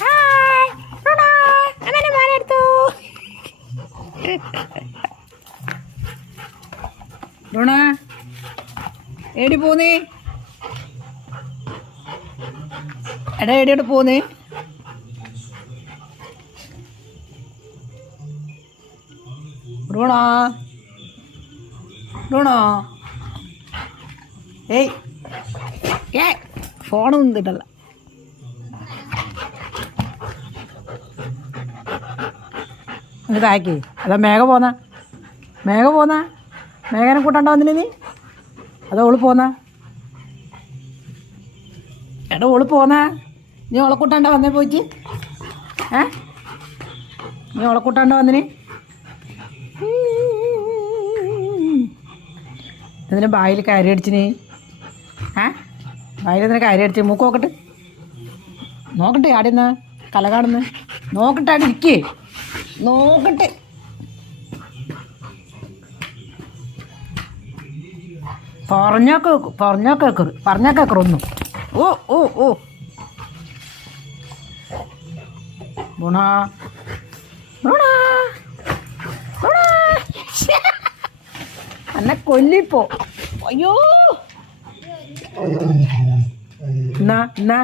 Hi Bruno, അമ്മേനെ മോനെടുത്തു. Bruno എടി പോന്നേ, എടാ എടിയോട്ട് പോന്നേ. ബ്രൂണോ ബ്രൂണോ ഏയ് ഫോണൊന്നും തിട്ടല്ല. ഇത് താക്കി അതാ മേഘ പോന്ന മേഘനെ കൂട്ടാണ്ട വന്നില്ല നീ. അതാ ഓള് പോന്ന, എടാ ഓള് പോന്ന. നീ ഓളെ കൂട്ടാണ്ട വന്നേ പോയിട്ട്. നീ ഓളെ കൂട്ടാണ്ട വന്നിന്. എന്തിനാ ബായിൽ കയറി അടിച്ചിന്? ബായിൽ എന്തിനാ കയറി അടിച്ച്? മൂക്ക് നോക്കട്ടെ ആടെന്ന കല കാണുന്നു. നോക്കട്ടെ അവിടെ ഇരിക്കേ, നോക്കട്ടെ. പറഞ്ഞാ കേക്കറൊന്നും. ഓ ഓ ഓ ബുണ എന്നെ കൊല്ലിപ്പോ. അയ്യോ എന്നാ